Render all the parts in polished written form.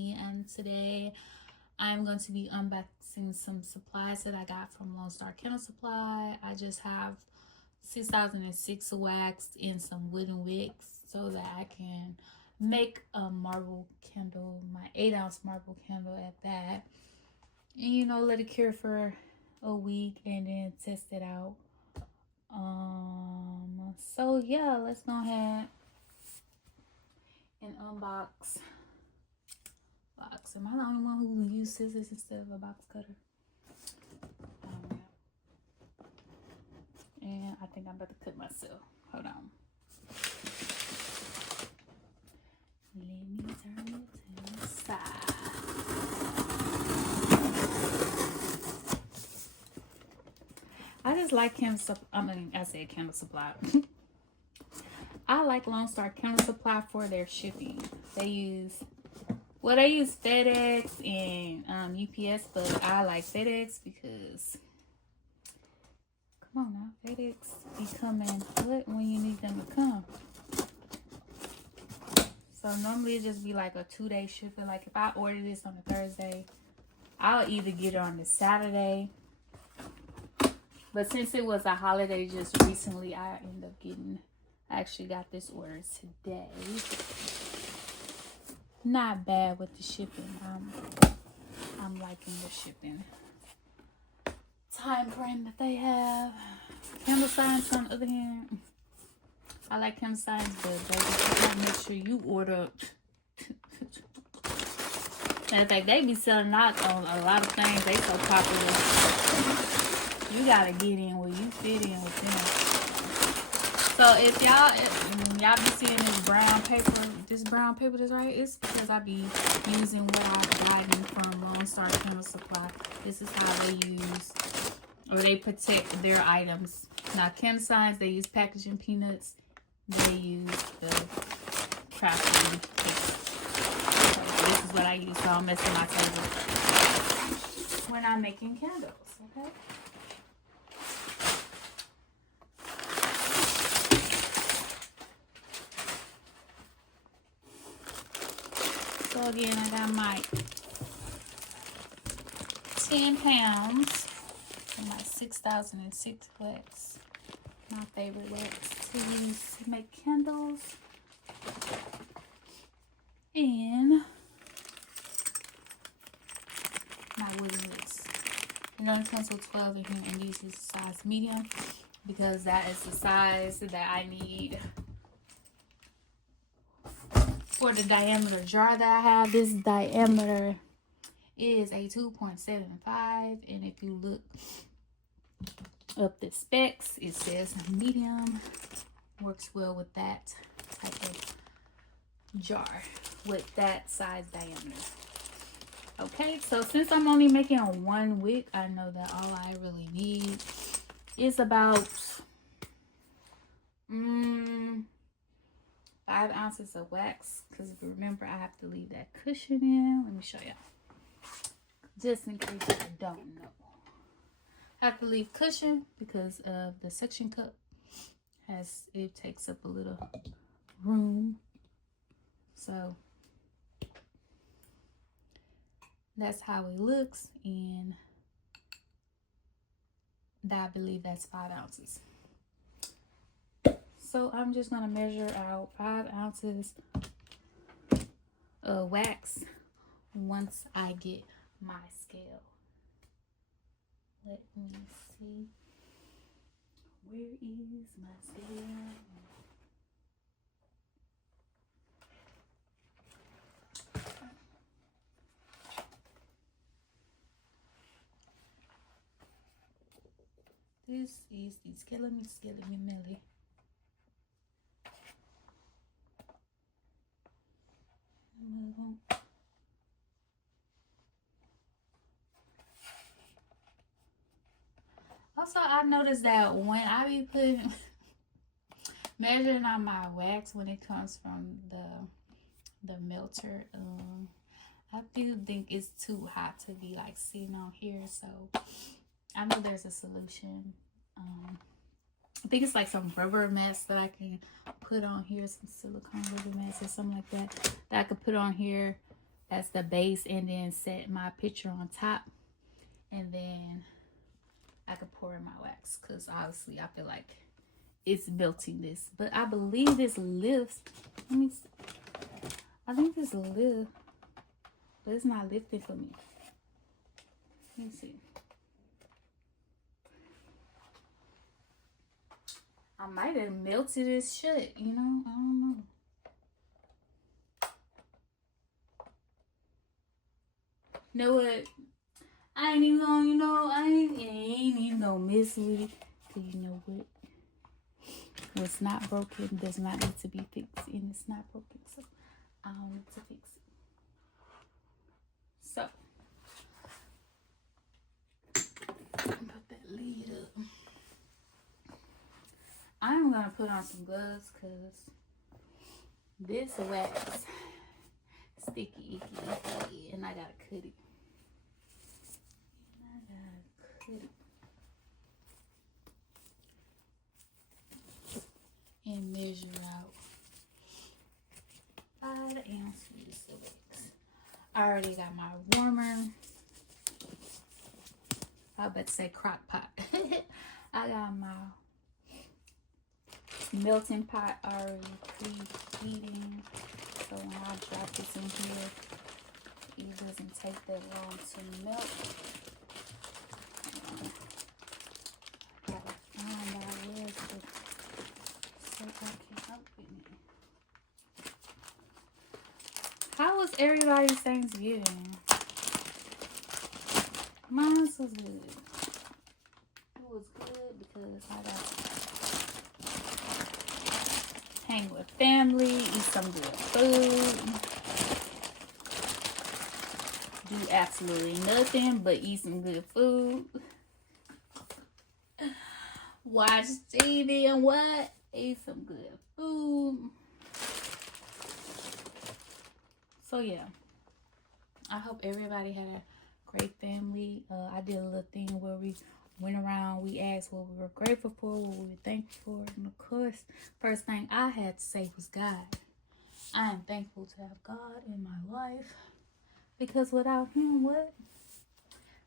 me, and today I'm going to be unboxing some supplies that I got from Lone Star Candle Supply. I just have 6006 wax and some wooden wicks so that I can make a marble candle, my 8-ounce marble candle at that, and let it cure for a week and then test it out. So yeah, let's go ahead and unbox. Am I the only one who uses scissors instead of a box cutter? And I think I'm about to cut myself. Hold on. Let me turn it to the side. I just like Candle Supply. I like Lone Star Candle Supply for their shipping. They use FedEx and UPS, but I like FedEx because, come on now, FedEx be coming when you need them to come. So normally it just be like a 2-day shipping. Like if I order this on a Thursday, I'll either get it on the Saturday. But since it was a holiday just recently, I actually got this order today. Not bad with the shipping. I'm liking the shipping time frame that they have. Candle Signs, on the other hand, I like Candle Signs, but baby, you gotta make sure you order. In fact, they be selling out on a lot of things. They so popular. You gotta get in where you fit in with them. So if y'all be seeing this brown paper that's right, it's because I be using what I'm lighting from Lone Star Candle Supply. This is how they use, or they protect their items. Now, Candle Signs, they use packaging peanuts. They use the crafting paper. So this is what I use, so I'll mess with my table when I'm making candles, okay? So again, I got my 10 pounds of my 6006 wax, my favorite wax to use to make candles, and my wooden wicks. It only comes with 12 in here, and this is size medium because that is the size that I need for the diameter jar that I have. This diameter is a 2.75, and if you look up the specs, it says medium. Works well with that type of jar with that size diameter. Okay, so since I'm only making a 1 wick, I know that all I really need is about 5 ounces of wax, because if you remember, I have to leave that cushion in. Let me show y'all, just in case I don't know. I have to leave cushion because of the suction cup it takes up a little room. So that's how it looks, and I believe that's 5 ounces. So I'm just gonna measure out 5 ounces of wax once I get my scale. Let me see. Where is my scale? This is the scale. Let me scale it in milli. Also, I noticed that when I be measuring on my wax, when it comes from the melter, I do think it's too hot to be like sitting on here. So I know there's a solution. I think it's like some rubber mats that I can put on here, some silicone rubber mats or something like that I could put on here as the base, and then set my picture on top, and then I could pour in my wax, because obviously I feel like it's melting this. But I believe this lifts. Let me see. I think this lifts, but it's not lifting for me. Let me see. I might have melted it shut, you know? I don't know. Know what? I ain't even gonna, you know, I ain't even gonna mess with it. Cause you know what? What's not broken does not need to be fixed, and it's not broken, so I don't need to fix it. So, put that lid up. I'm gonna put on some gloves because this wax sticky, icky, and I gotta cut it. And measure out 5 ounces of Wicks. I already got my warmer. I was about to say crock pot. I got my melting pot already preheating, so when I drop this in here, it doesn't take that long to melt. Gotta find out where's the, so I can open it. How was everybody's Thanksgiving? Mine was good. It was good because I got hang with family, eat some good food, do absolutely nothing but eat some good food, watch TV and what? Eat some good food. So yeah, I hope everybody had a great family. I did a little thing where we went around, we asked what we were grateful for, what we were thankful for, and of course, first thing I had to say was God. I am thankful to have God in my life, because without him, what?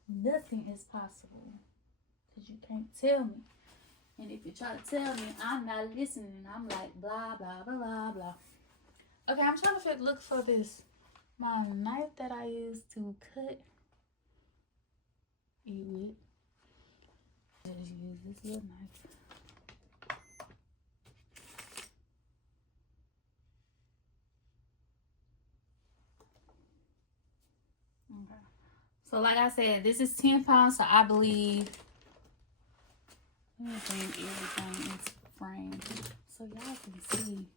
Nothing is possible, because you can't tell me. And if you try to tell me, I'm not listening. I'm like, blah, blah, blah, blah, blah. Okay, I'm trying to look for this, my knife that I use to cut it with. Just use this little knife. Okay. So like I said, this is 10 pounds, so I believe, let me bring everything into frame so y'all can see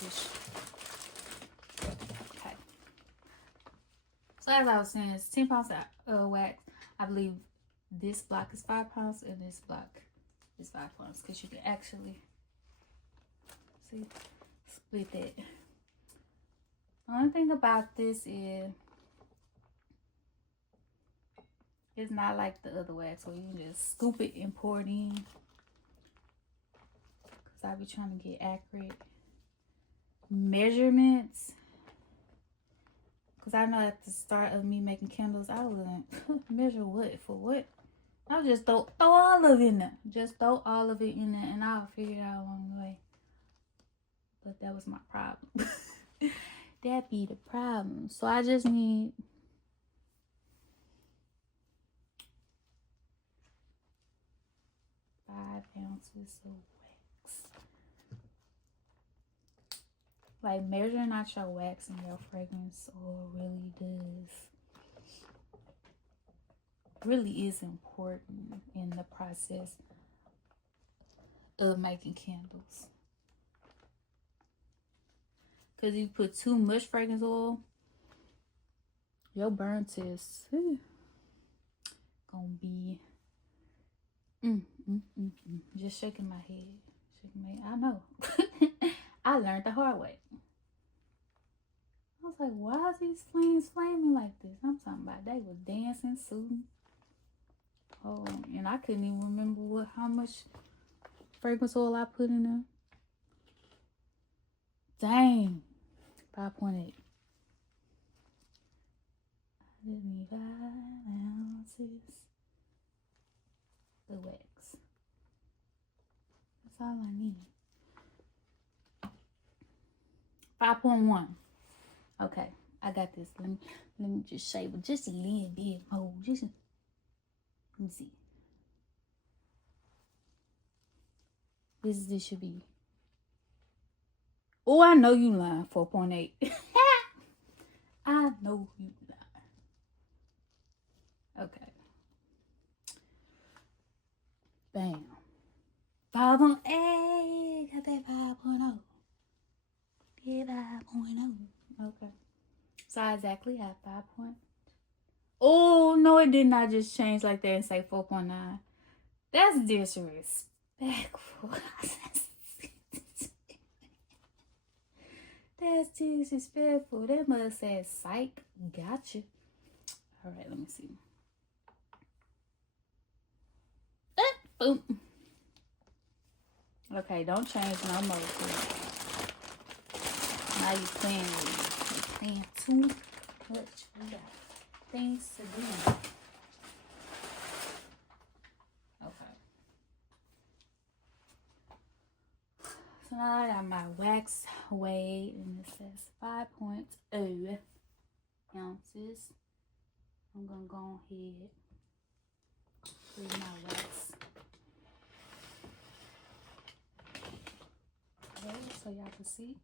this. Okay. So as I was saying, it's 10 pounds of wax. I believe this block is 5 pounds and this block is 5 pounds, because you can actually see, split that. The only thing about this is it's not like the other wax where you can just scoop it and pour it in, because I be trying to get accurate measurements. Because I know at the start of me making candles, I wouldn't measure what for what. I would just throw all of it in there. Just throw all of it in there, and I'll figure it out along the way. But that was my problem. That be the problem. So I just need 5 ounces of wax. Like, measuring out your wax and your fragrance oil really is important in the process of making candles. Because if you put too much fragrance oil, your burn test gonna be just shaking my head. I know. I learned the hard way. I was like, why is these flames flaming like this? I'm talking about they was dancing, shooting. Oh, and I couldn't even remember how much fragrance oil I put in there. Dang. 5.8. 75 ounces. The Wicks. That's all I need. 5.1. Okay, I got this. Let me just shave it just a little bit more. Just let me see. This should be. Oh, I know you lying. 4.8. I know you lying. Okay. Bam. 5.8. Got that 5.0. Yeah, 5.0. Okay. So I exactly have 5 points. Oh, no, it did not just change like that and say 4.9. That's disrespectful. That's disrespectful. That must say psych. Gotcha. All right, let me see. Boom. Okay, don't change no more. Now you playing with me. You're playing too much. We got things to do. Okay. So now I got my wax weighed, and it says 5.0 ounces. I'm gonna go ahead with my wax. Okay, so y'all can see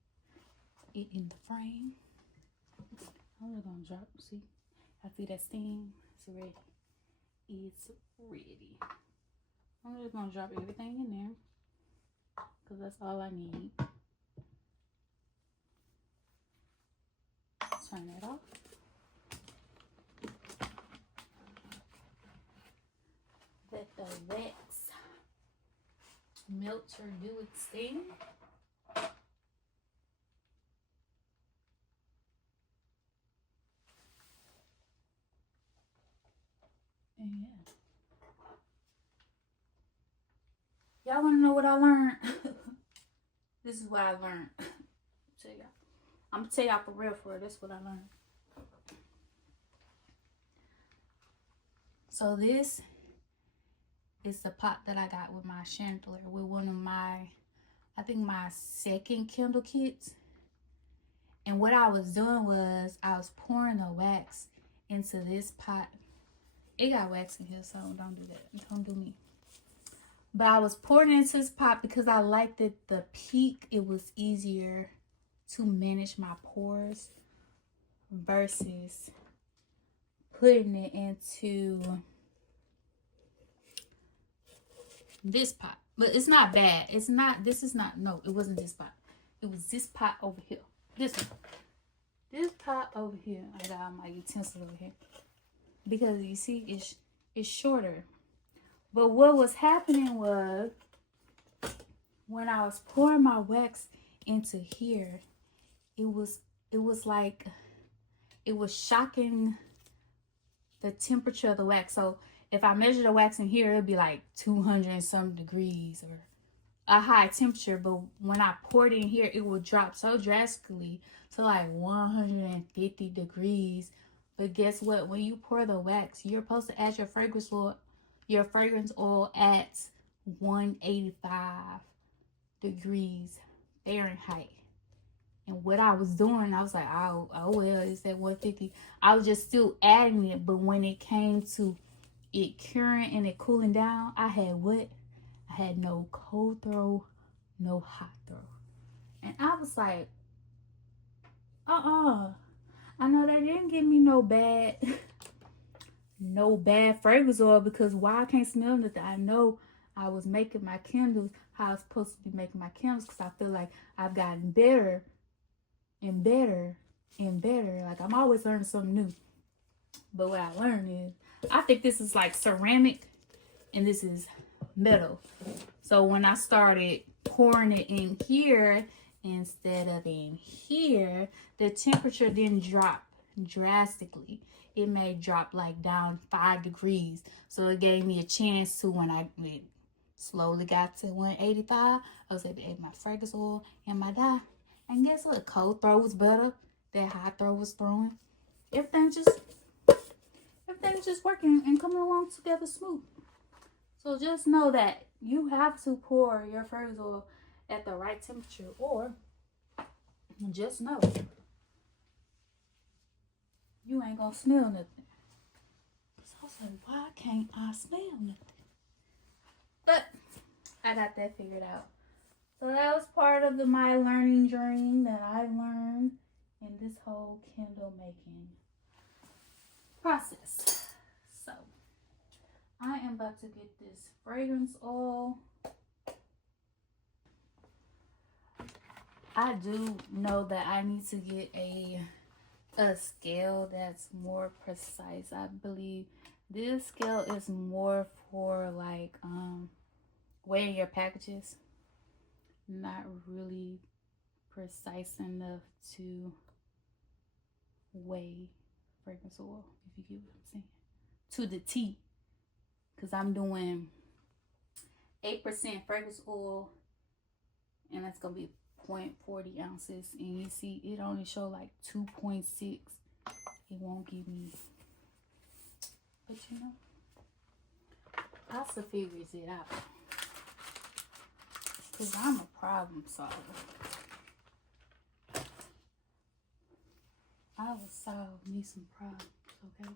it in the frame. I'm just gonna drop. See, I see that steam. It's ready. It's ready. I'm just gonna drop everything in there because that's all I need. Turn that off. Let the wax melt or do its thing. And yeah. Y'all want to know what I learned? This is what I learned. I'm going to tell y'all for real. This is what I learned. So this is the pot that I got with my chandelier. With one of my, I think my second candle kits. And what I was doing was I was pouring the wax into this pot. It got wax in here, so don't do that. Don't do me. But I was pouring it into this pot because I liked that the peak, it was easier to manage my pores versus putting it into this pot. But it's not bad. It's not, this is not, no, it wasn't this pot. It was this pot over here. This one. This pot over here. I got all my utensils over here. Because you see, it's shorter. But what was happening was, when I was pouring my wax into here, it was like, it was shocking the temperature of the wax. So if I measure the wax in here, it'd be like 200 and some degrees or a high temperature. But when I poured it in here, it would drop so drastically to like 150 degrees. But guess what? When you pour the wax, you're supposed to add your fragrance oil at 185 degrees Fahrenheit. And what I was doing, I was like, oh well, it's at 150. I was just still adding it. But when it came to it curing and it cooling down, I had what? I had no cold throw, no hot throw. And I was like, I know they didn't give me no bad fragrance oil, because why I can't smell nothing? I know I was making my candles how I was supposed to be making my candles, because I feel like I've gotten better and better and better. Like, I'm always learning something new. But what I learned is, I think this is like ceramic and this is metal. So when I started pouring it in here instead of in here, the temperature didn't drop drastically. It may drop like down 5 degrees. So it gave me a chance to, when I slowly got to 185, I was able to add my fragrance oil and my dye. And guess what? Cold throw was better. That hot throw was throwing. Everything just it's just working and coming along together smooth. So just know that you have to pour your fragrance oil at the right temperature, or just know you ain't gonna smell nothing. So I was like, why can't I smell nothing? But I got that figured out. So that was part of my learning journey that I learned in this whole candle making process. So I am about to get this fragrance oil. I do know that I need to get a scale that's more precise. I believe this scale is more for like weighing your packages, not really precise enough to weigh fragrance oil, if you get what I'm saying, to the T, because I'm doing 8% fragrance oil, and that's gonna be 0.40 ounces, and you see it only show like 2.6. It won't give me, but you know, Asa figures it out, because I'm a problem solver. I will solve me some problems, okay?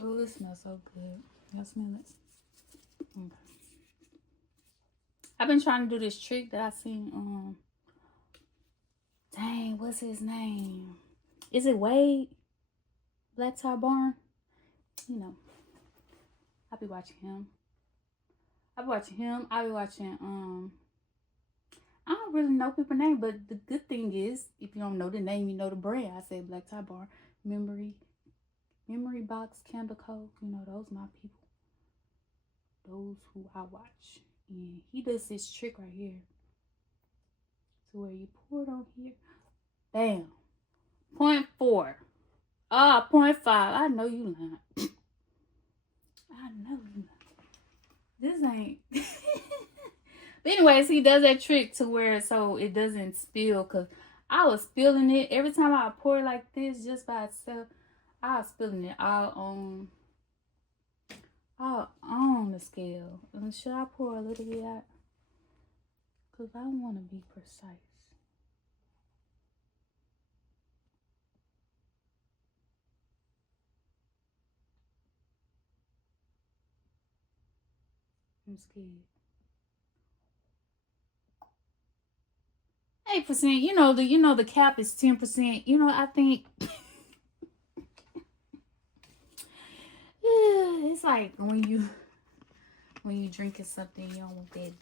Oh, it smells so good. Y'all smell it? Okay. I've been trying to do this trick that I seen. Dang, what's his name? Is it Wade? Black Tie Barn? You know, I be watching him. I be watching, I don't really know people's name, but the good thing is, if you don't know the name, you know the brand. I say Black Tie Barn, Memory Box, Candle Co. You know, those my people. Those who I watch. And he does this trick right here. To where you pour it on here. Bam. 0.4. 0.5. I know you lying. I know you lying. This ain't. But anyways, he does that trick to where so it doesn't spill, because I was spilling it every time I pour it like this just by itself. I was spilling it all on the scale. And should I pour a little bit out? Because I want to be precise. I'm scared. 8%, you know the cap is 10%. You know, I think yeah, it's like when you drinking something, you don't want that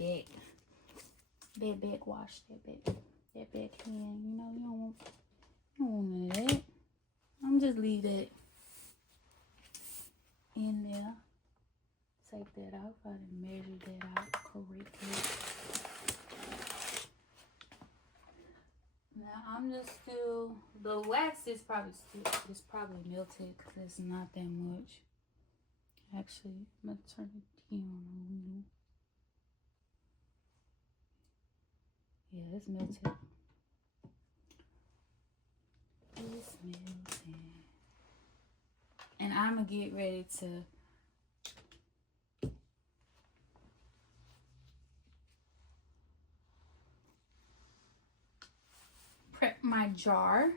backwash, that backhand, you know, you don't want none of that. I'm just leave that in there. Take that out. I didn't measure that out correctly. Now I'm just still, the wax is probably melted because it's not that much. Actually, I'm gonna turn the key on. Yeah, it's melted. It's melted. And I'm gonna get ready to prep my jar.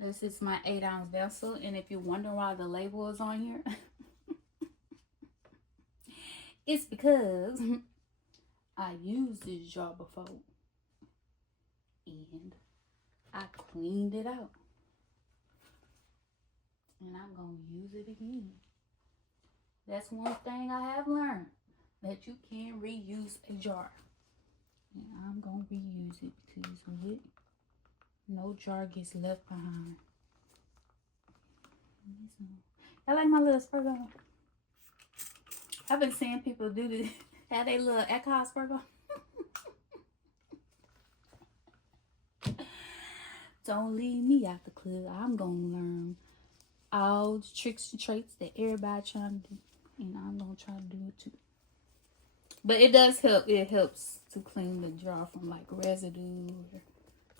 This is my 8-ounce vessel, and if you're wondering why the label is on here, it's because I used this jar before and I cleaned it out, and I'm gonna use it again. That's one thing I have learned, that you can reuse a jar, and I'm gonna reuse it because no jar gets left behind. I like my little Spurgo. I've been seeing people do this, have they little Echo Spurgo. Don't leave me out the club. I'm gonna learn all the tricks and traits that everybody trying to do, and I'm gonna try to do it too. But it does help. It helps to clean the jar from like residue or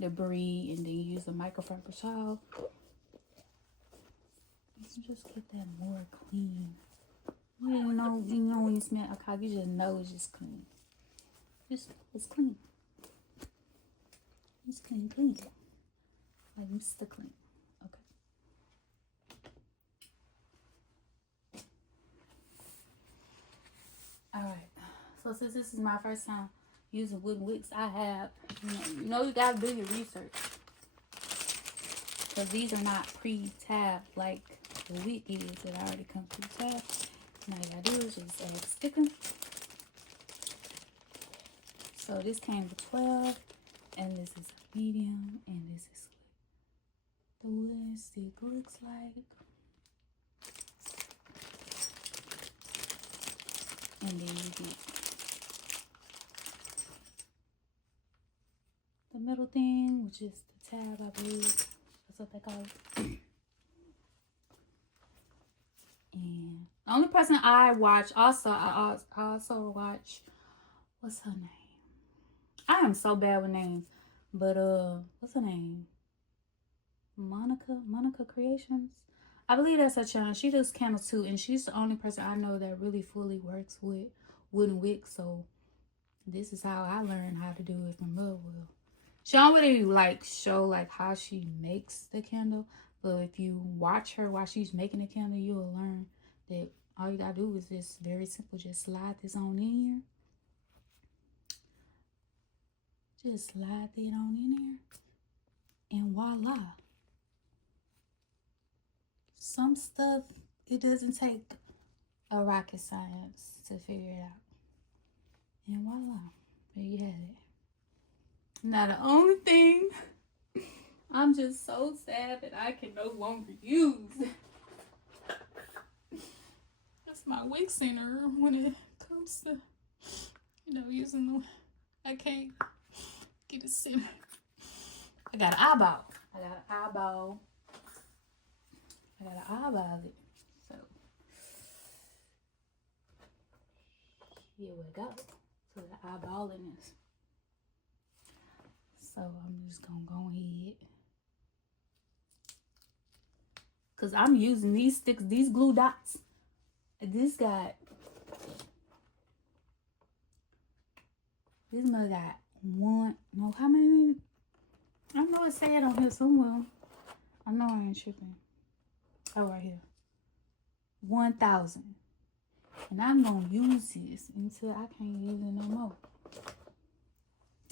debris, and then use a microfiber towel. Just get that more clean. You know when you smell a cock, you just know it's just clean. It's clean. It's clean. Like Mr. Clean. Okay. Alright. So since this is my first time using wooden wicks, I have, you gotta do your research. Because these are not pre-tabbed like the wick is. It already comes pre-tabbed. Now all you gotta do is just add sticker. So this came with 12, and this is a medium, and this is what the wooden stick looks like. And then you get the middle thing, which is the tab, I believe. That's what they call it. And the only person I watch, I also watch, what's her name? I am so bad with names, but what's her name? Monica Creations. I believe that's her channel. She does candles too, and she's the only person I know that really fully works with wooden wicks. So this is how I learned how to do it from her. Well, she don't really like show like how she makes the candle, but if you watch her while she's making the candle, you'll learn that all you gotta do is just very simple. Just slide this on in here. Just slide that on in there, and voila. Some stuff, it doesn't take a rocket science to figure it out. And voila, there you have it. Now the only thing I'm just so sad that I can no longer use, that's my wick center when it comes to, using the, I can't get it centered. I got an eyeball. I got to eyeball it. So here we go. So the eyeballing is. So I'm just gonna go ahead. Cause I'm using these sticks, these glue dots. This mother got one, no, how many? I know it said on here somewhere. I know I ain't tripping. Oh, right here. 1,000. And I'm going to use this until I can't use it no more.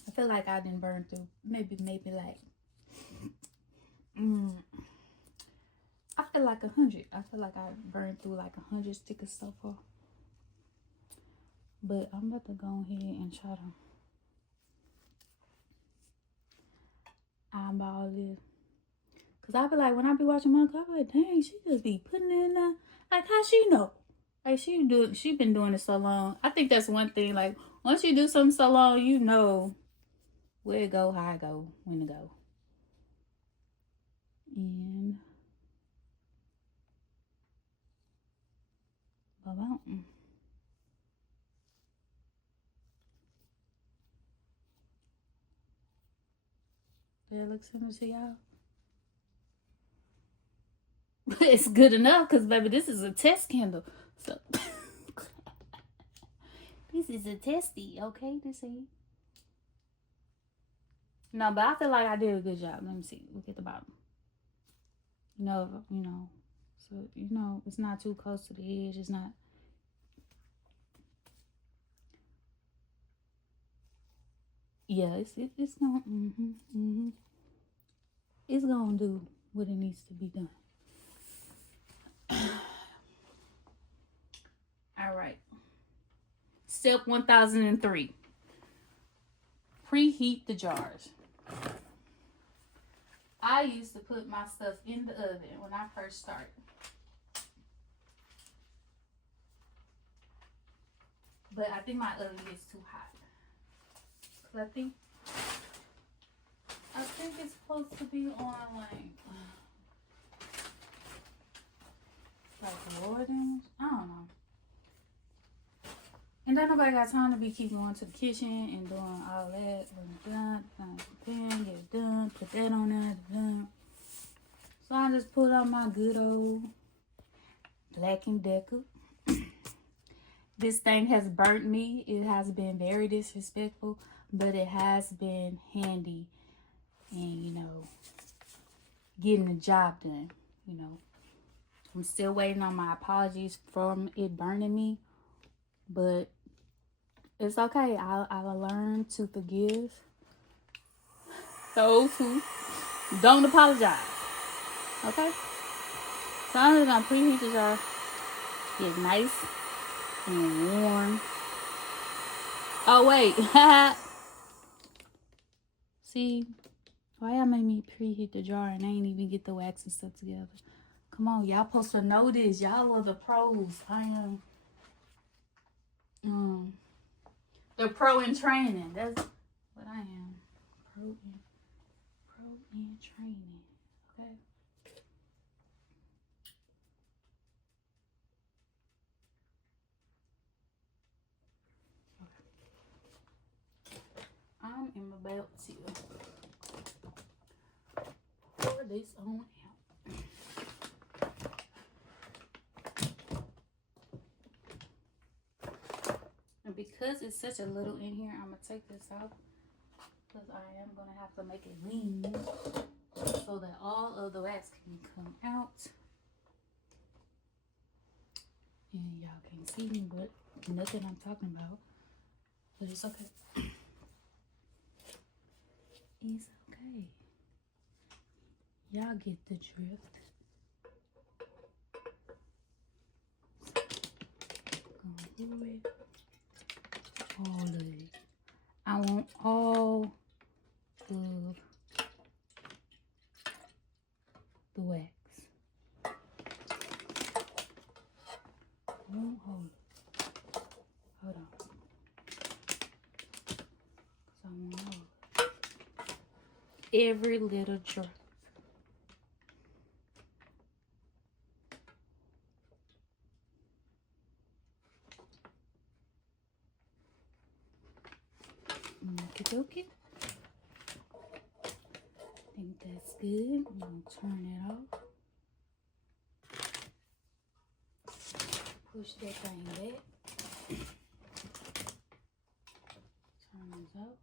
I feel like I didn't burn through. Maybe like. I feel like 100. I feel like I burned through like 100 stickers so far. But I'm about to go ahead and try to eyeball this. Cause I feel like when I be watching Monica, I be like, dang, she just be putting it in there. Like, how she know? Like, she been doing it so long. I think that's one thing. Like, once you do something so long, you know where it go, how it go, when to go. And about. Did it look similar to y'all? It's good enough because, baby, this is a test candle. So, this is a testy, okay? This ain't. No, but I feel like I did a good job. Let me see. Look at the bottom. So, it's not too close to the edge. It's not. Yeah, it's gonna, it's gonna do what it needs to be done. All right. Step 1003. Preheat the jars. I used to put my stuff in the oven when I first started. But I think my oven gets too hot. Cause I think it's supposed to be on like lower than, I don't know. And then nobody got time to be keep going to the kitchen and doing all that. When it's done, get it done. put that on there. So I just put on my good old Black & Decker. This thing has burnt me. It has been very disrespectful, but it has been handy and, you know, getting the job done, you know. I'm still waiting on my apologies from it burning me, but it's okay. I'll learn to forgive those who don't apologize. Okay? So I'm just gonna preheat the jar, get nice and warm. Oh wait, see, why y'all made me preheat the jar and I ain't even get the wax and stuff together? Come on, y'all supposed to know this. Y'all are the pros. I am the pro in training. That's what I am. Pro in training. Okay. I'm about to pour this on out. And because it's such a little in here, I'm gonna take this out because I am gonna have to make it lean so that all of the wax can come out. And y'all can't see me, but nothing I'm talking about. But it's okay. It's okay. Y'all get the drift. Gonna do it. All of it. I want all of the wax. Hold on. Cause I want all of it. Every little drop. Okie-dokie. I think that's good. I'm gonna turn it off. Push that thing back. Turn this out.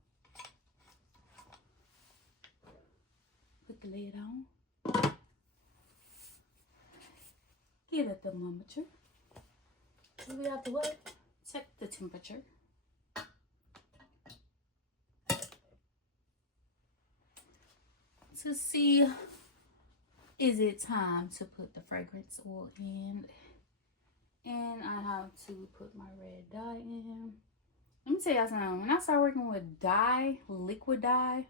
Put the lid on. Get a thermometer. We have to what? Check the temperature. To see, is it time to put the fragrance oil in? And I have to put my red dye in. Let me tell y'all something. When I start working with dye, liquid dye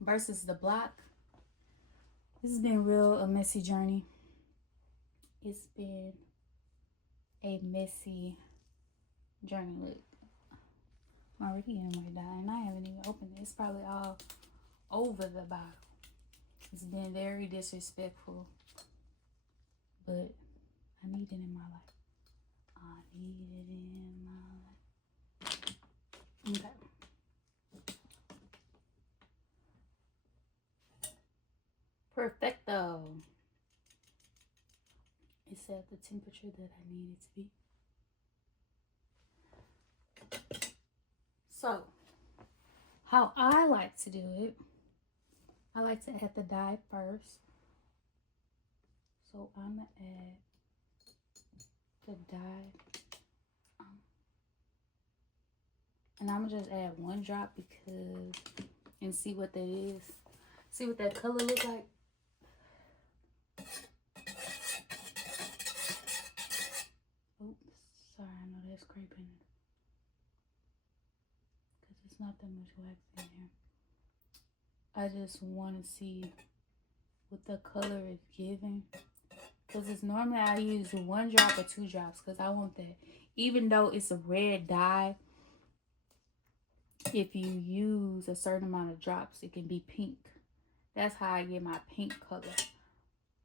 versus the block, this has been a messy journey. It's been a messy journey. Look, I'm already getting my dye and I haven't even opened it. It's probably all over the bottle. It's been very disrespectful, but I need it in my life. I need it in my life. Okay. Perfecto. It's at the temperature that I need it to be. So, how I like to do it, I like to add the dye first. So I'm gonna add the dye. And I'm gonna just add one drop because, and see what that is. See what that color looks like. Oops, sorry, I know that's scraping. Because it's not that much wax in here. I just want to see what the color is giving. Because it's normally I use 1 drop or 2 drops because I want that. Even though it's a red dye, if you use a certain amount of drops, it can be pink. That's how I get my pink color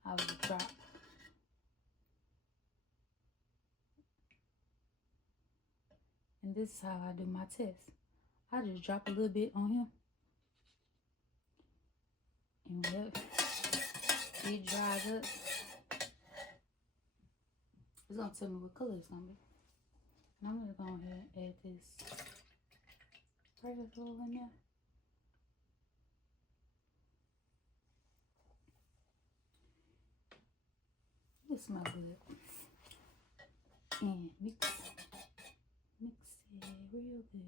out of the drop. And this is how I do my test. I just drop a little bit on him Yep. It dries up. It's gonna tell me what color it's gonna be. And I'm gonna go ahead and add this regular oil in there. It smells good. And mix it real good.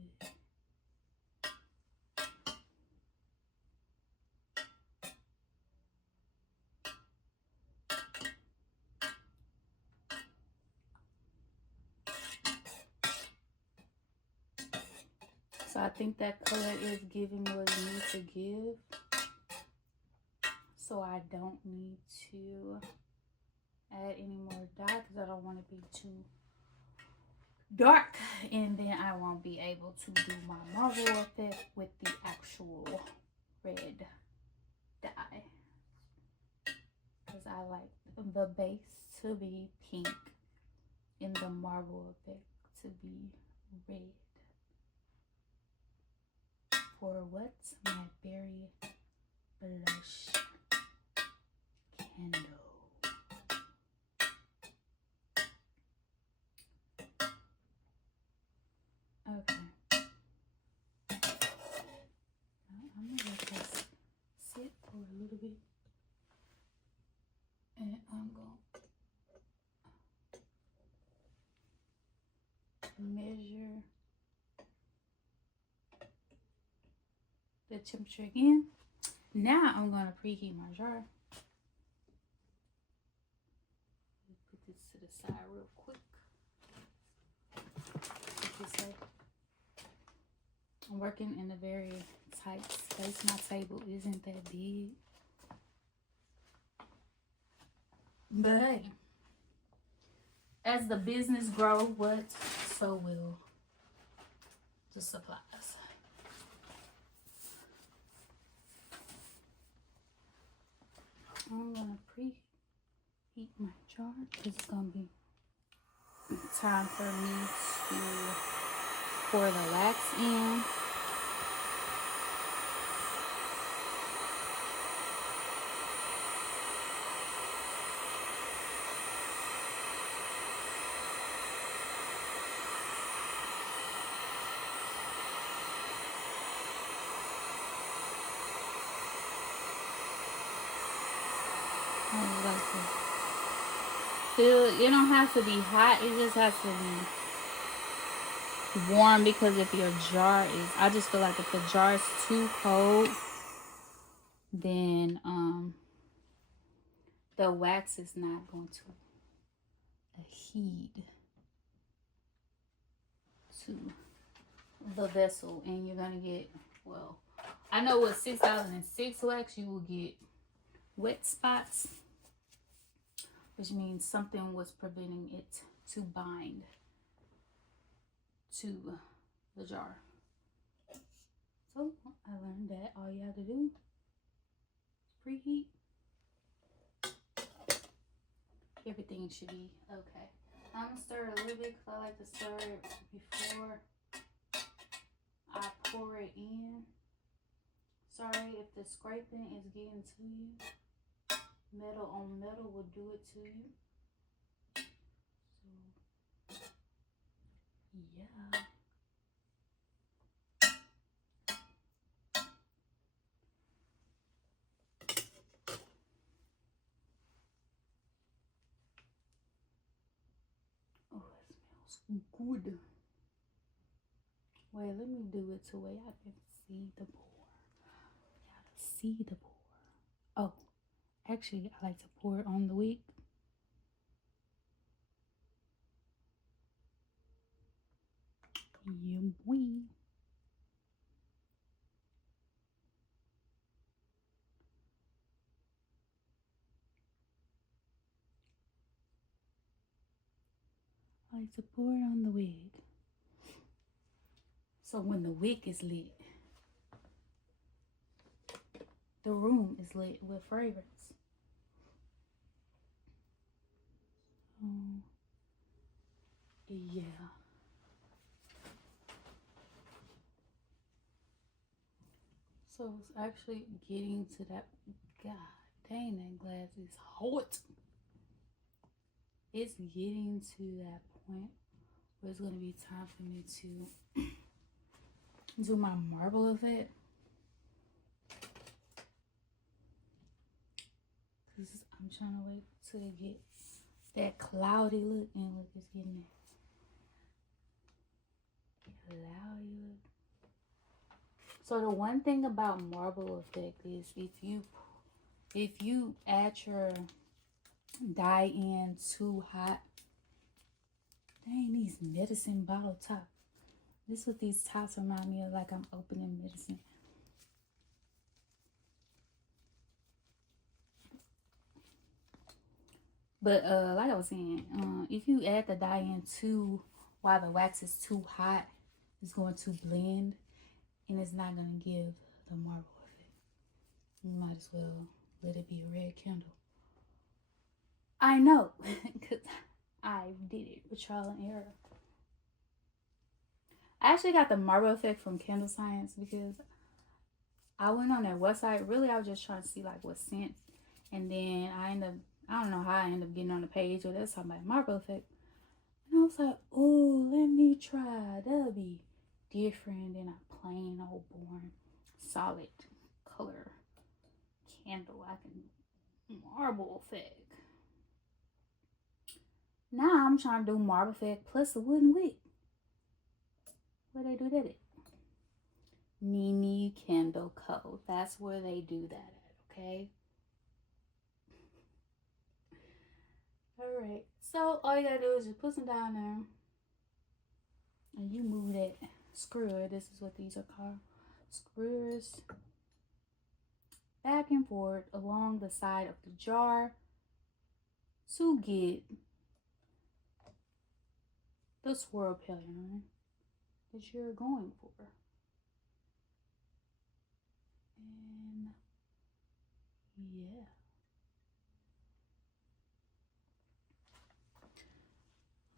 So I think that color is giving what it needs to give. So I don't need to add any more dye because I don't want to be too dark. And then I won't be able to do my marble effect with the actual red dye. Because I like the base to be pink and the marble effect to be red. For what's my berry blush candle. Okay. Now I'm gonna let this sit for a little bit. And I'm gonna measure the temperature again. Now I'm gonna preheat my jar. Put this to the side real quick. I'm working in a very tight space. My table isn't that big. But hey, as the business grows, so will the supplies. I'm gonna preheat my jar because it's gonna be time for me to pour the wax in. It don't have to be hot, it just has to be warm, because if your jar is, I just feel like if the jar is too cold, then the wax is not going to adhere to the vessel, and you're gonna get, well, I know with 6006 wax you will get wet spots, which means something was preventing it to bind to the jar. So I learned that all you have to do is preheat. Everything should be okay. I'm gonna stir it a little bit because I like to stir it before I pour it in. Sorry if the scraping is getting to you. Metal on metal will do it to you. So, yeah. Oh, it smells good. Wait, let me do it to where I can see the pour. You gotta see the pour. Oh, actually, I like to pour it on the wick. Yeah, boy. I like to pour it on the wig. So when the wick is lit, the room is lit with fragrance. Yeah. So it's actually getting to that. God dang, that glass is hot. It's getting to that point where it's gonna be time for me to do my marble effect. Cause I'm trying to wait till it get that cloudy look, and look, it's getting that cloudy look. So the one thing about marble effect is if you add your dye in too hot, dang, these medicine bottle tops. This is what these tops remind me of, like I'm opening medicine. But like I was saying, if you add the dye in too while the wax is too hot, it's going to blend and it's not going to give the marble effect. You might as well let it be a red candle. I know, because I did it with trial and error. I actually got the marble effect from Candle Science because I went on their website. Really, I was just trying to see like what scents, and then I don't know how I ended up getting on the page where there's something about marble effect, and I was like, oh, let me try. That'll be different than a plain old boring solid color candle. I can marble effect. Now I'm trying to do marble effect plus a wooden wick. Where they do that at? Nini Candle Co. That's where they do that at, okay? Alright, so all you gotta do is just put some down there. And you move that screwer. This is what these are called. Screwers. Back and forth along the side of the jar to get the swirl pattern that you're going for. And yeah.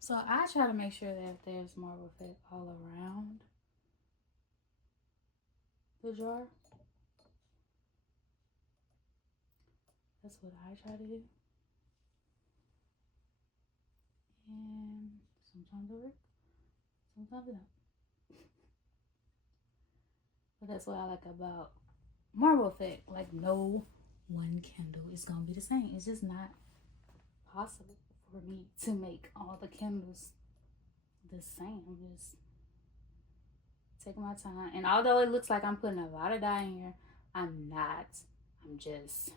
So I try to make sure that there's marble effect all around the jar. That's what I try to do. And sometimes it works, sometimes it don't. But that's what I like about marble effect. Like, no one candle is gonna be the same. It's just not possible for me to make all the candles the same. I'm just taking my time. And although it looks like I'm putting a lot of dye in here, I'm not. I'm just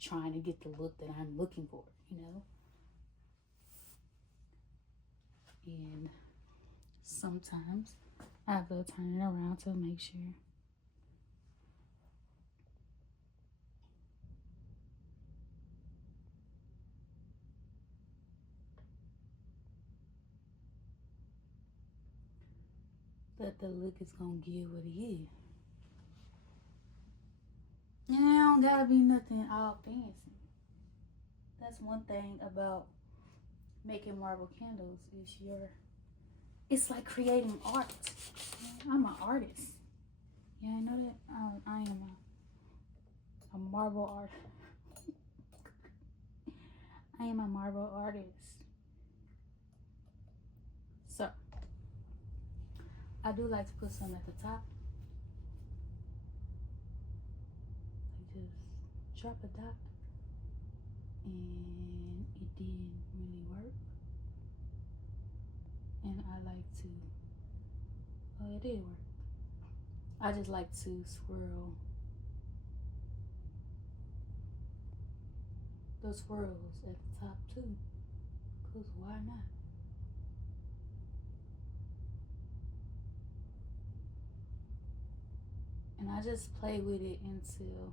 trying to get the look that I'm looking for, you know? And sometimes I have to turn it around to make sure. That the look is gonna give what it is. And it don't gotta be nothing all fancy. That's one thing about making marble candles is it's like creating art. I'm an artist. Yeah, I know that. I am a marble artist. I am a marble artist. So I do like to put some at the top. Like just drop a dot. And it didn't really work. And I like to, oh, it did work. I just like to swirl the swirls at the top too, because why not? And I just play with it until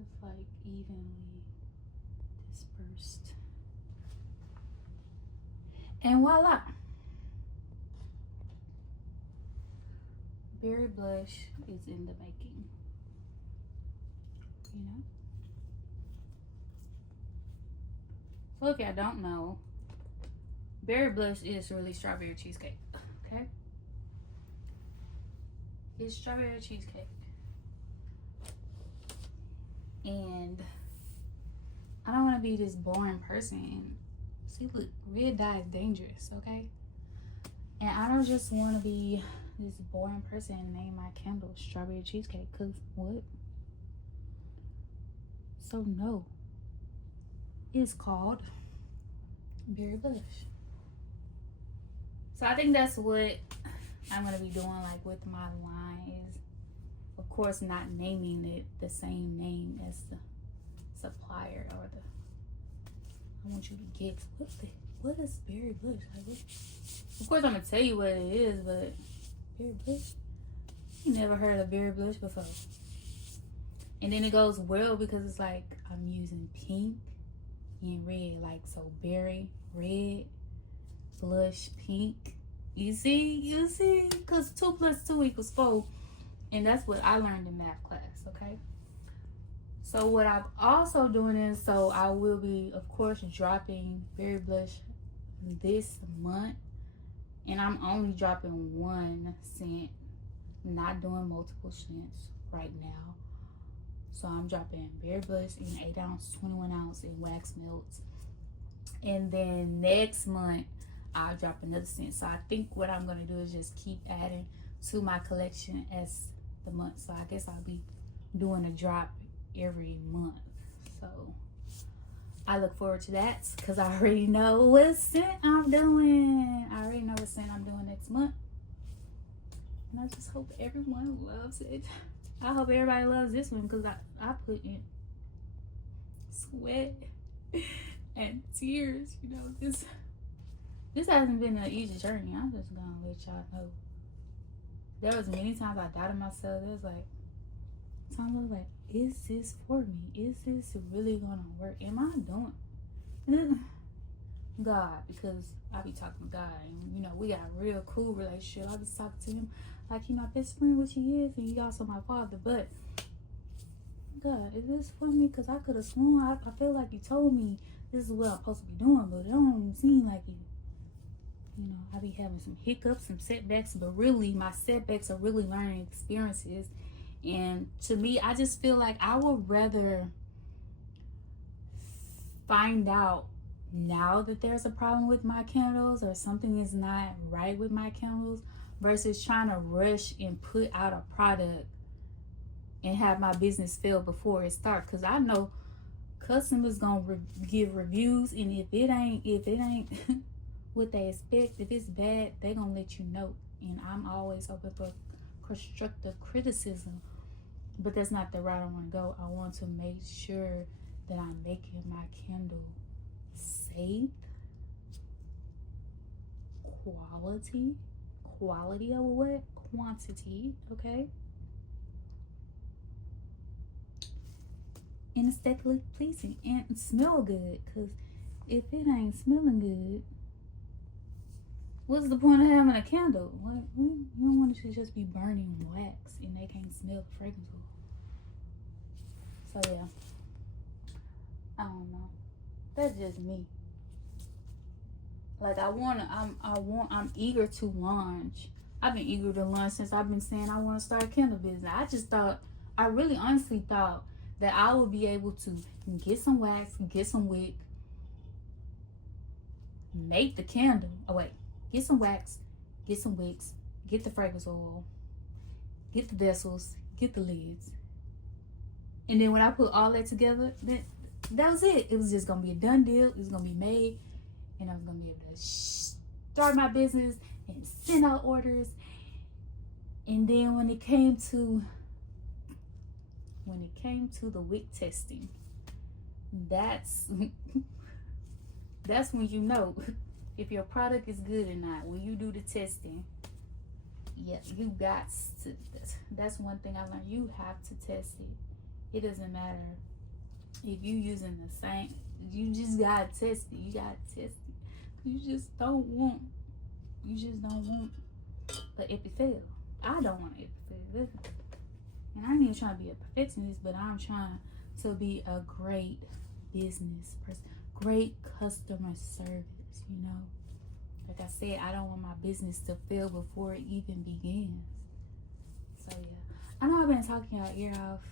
it's like evenly dispersed. And voila! Berry blush is in the making, you know? So if y'all don't know, berry blush is really strawberry cheesecake, okay? It's strawberry cheesecake. be this boring person. And see, look, red dye is dangerous, okay? And I don't just want to be this boring person and name my candle strawberry cheesecake. Cause what? So no, it's called berry blush. So I think that's what I'm gonna be doing, like with my line, is of course not naming it the same name as the supplier or the. I want you to get what is berry blush? Like what? Of course I'm gonna tell you what it is, but berry blush? You never heard of berry blush before. And then it goes well because it's like I'm using pink and red, like so berry, red, blush, pink. You see, because 2 + 2 = 4, and that's what I learned in math class. Okay. So what I'm also doing is, so I will be, of course, dropping berry blush this month, and I'm only dropping 1 scent, not doing multiple scents right now. So I'm dropping berry blush in 8 ounce, 21 ounce, and wax melts. And then next month, I'll drop another scent. So I think what I'm going to do is just keep adding to my collection as the month. So I guess I'll be doing a drop every month. So I look forward to that because I already know what scent I'm doing. I already know what scent I'm doing next month. And I just hope everyone loves it. I hope everybody loves this one because I put in sweat and tears. You know, this hasn't been an easy journey. I'm just gonna let y'all know. There was many times I doubted myself. There's like times I was like, is this for me? Is this really gonna work? Am I doing God? Because I be talking to God, and you know we got a real cool relationship. I just talk to him like he my best friend, which he is, and he also my father. But God, is this for me? Because I could have sworn I feel like you told me this is what I'm supposed to be doing, but it don't seem like it. You know, I be having some hiccups, some setbacks, but really my setbacks are really learning experiences. And to me, I just feel like I would rather find out now that there's a problem with my candles or something is not right with my candles versus trying to rush and put out a product and have my business fail before it starts. Because I know customers gonna give reviews, and if it ain't what they expect, if it's bad, they gonna let you know. And I'm always open for constructive criticism, but that's not the route I want to go. I want to make sure that I'm making my candle safe, quality over what? Quantity, okay? And aesthetically pleasing and smell good, because if it ain't smelling good, what's the point of having a candle? What? You don't want it to just be burning wax and they can't smell the fragrance oil. So yeah, I don't know. That's just me. Like I'm eager to launch. I've been eager to launch since I've been saying I want to start a candle business. I really honestly thought that I would be able to get some wax, get some wick, make the candle. Oh wait, get some wax, get some wicks, get the fragrance oil, get the vessels, get the lids. And then when I put all that together, that was it. It was just gonna be a done deal. It was gonna be made, and I was gonna be able to start my business and send out orders. And then when it came to the wick testing, that's when you know if your product is good or not. When you do the testing, yeah, you got to. That's one thing I learned. You have to test it. It doesn't matter if you using the same. You just gotta test it. You gotta test it. You just don't want an epic fail. I don't want an epic fail. And I ain't even trying to be a perfectionist, but I'm trying to be a great business person, great customer service, you know. Like I said, I don't want my business to fail before it even begins. So yeah, I know I've been talking y'all ear off,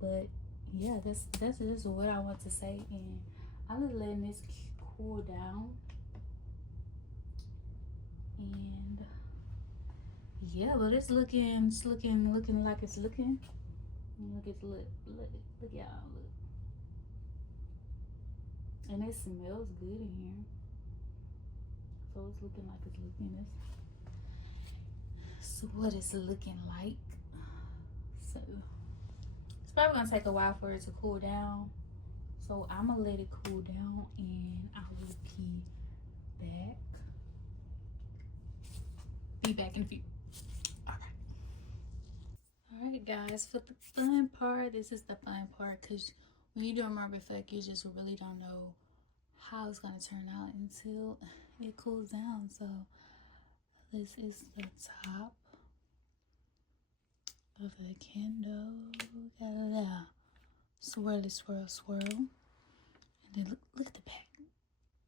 but yeah, that's just what I want to say. And I'm just letting this cool down. And yeah, but looking like it's looking. Look at look y'all look. And it smells good in here. So it's looking like it's looking. So what it's looking like. So it's probably gonna take a while for it to cool down. So I'm gonna let it cool down and I will back. Be back in a few. Alright guys, for the fun part, this is the fun part because when you do a marble effect, you just really don't know how it's gonna turn out until it cools down. So this is the top of the candle. Swirly swirl swirl. And then look at the back.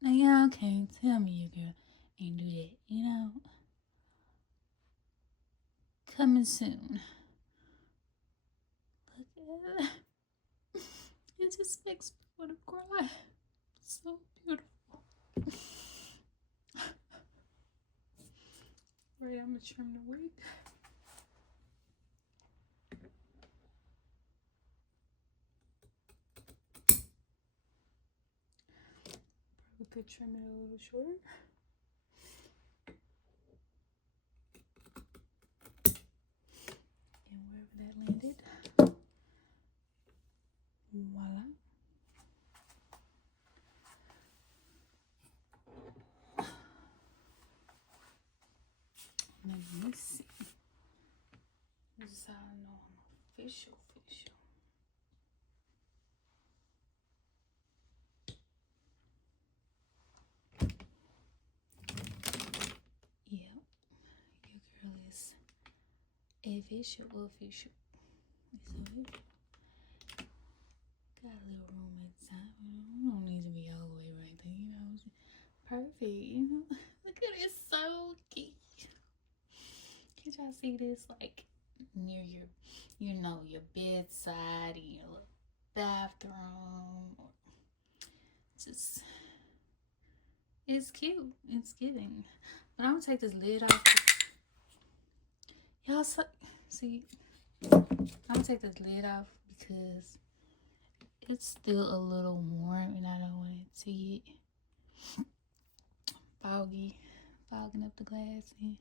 Now y'all can't tell me your girl ain't do that, you know. Coming soon. Look at it. It just makes me want to cry. It's so beautiful. Right, I'm gonna trim the wig. Probably could trim it a little shorter. And wherever that landed. Voila. Let me see. This is how I know I'm official. Yeah, your girl is official. So got a little room inside. You don't need to be all the way right there, you know. Perfect, you know. Look at it, so cute. Can y'all see this? Like near your, you know, your bedside and your little bathroom. Just, it's cute. It's giving. But I'm gonna take this lid off. Y'all see, I'm gonna take this lid off because it's still a little warm and I don't want it to get fogging up the glass and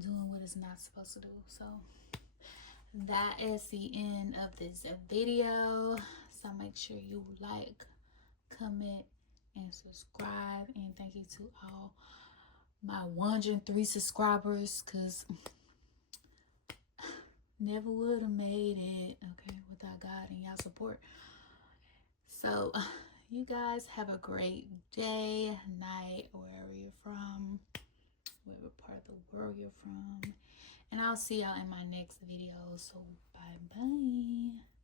doing what it's not supposed to do. So that is the end of this video. So make sure you like, comment, and subscribe. And thank you to all my 103 subscribers, because never would have made it, okay, without God and y'all support. So you guys have a great day, night, wherever you're from, whatever part of the world you're from. And I'll see y'all in my next video. So bye bye.